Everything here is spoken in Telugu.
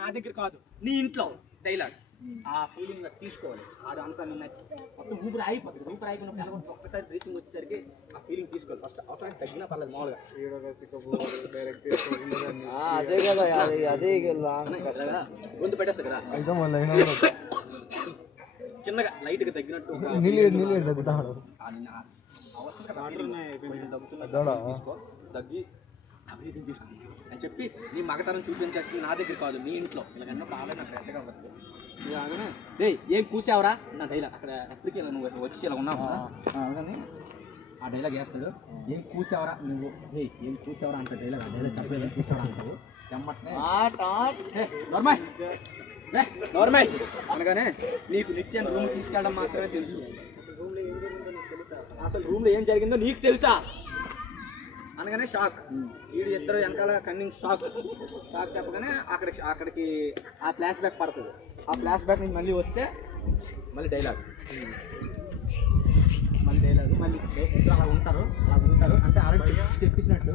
నా దగ్గర కాదు, నీ ఇంట్లో డైలాగ్. ఆ ఫీలింగ్ తీసుకోవాలి. ఆడు అంతా నిన్న మొత్తం ఊపిరి అయిపోతుంది. ఊపిరి అయిపోయినప్పుడు ఒక్కసారి బ్రీతింగ్ వచ్చేసరికి ఆ ఫీలింగ్ తీసుకోవాలి. ఫస్ట్ అవసరం తగ్గినా పర్లేదు మామూలుగా. అదే కదా, అదే గొంతు పెట్టేస్తా కదా, చిన్నగా లైట్గా తగ్గినట్టు తగ్గి అభివృద్ధి తీసుకో అని చెప్పి నీ మగతనం చూపించేస్తుంది. నా దగ్గర కాదు, నీ ఇంట్లో. ఇలాగన్నా బాగా నాకు పెద్దగా ఉంటుంది. ఇలాగనే రే ఏం కూసావరా నా డైలాగ్. అక్కడ అప్పటికి ఇలా నువ్వు వచ్చి ఇలా ఉన్నావు కానీ ఆ డైలాగ్ వేస్తాడు. ఏం కూసావరా నువ్వు, రే ఏం కూసావరా అంటే డైలాగ్. ఆ డైలాగ్ చెప్పే ఏం కూసావరా అంటావు చెమ్మట్నే నోర్మై అనగానే నీకు నిత్యం రూమ్ తీసుకెళ్ళడం మాత్రమే తెలుసు. అసలు రూమ్లో ఏం జరిగిందో నీకు తెలుసా అనగానే షాక్. వీడు ఇద్దరు వెనకాల కన్నింగ్ షాక్ చెప్పగానే అక్కడికి ఆ ఫ్లాష్ బ్యాక్ పడుతుంది. ఆ ఫ్లాష్ బ్యాక్ నుంచి మళ్ళీ వస్తే మళ్ళీ డైలాగ్ మళ్ళీ ఇద్దరు అలా ఉంటారు అంటే ఆల్రెడీ చెప్పేసినట్టు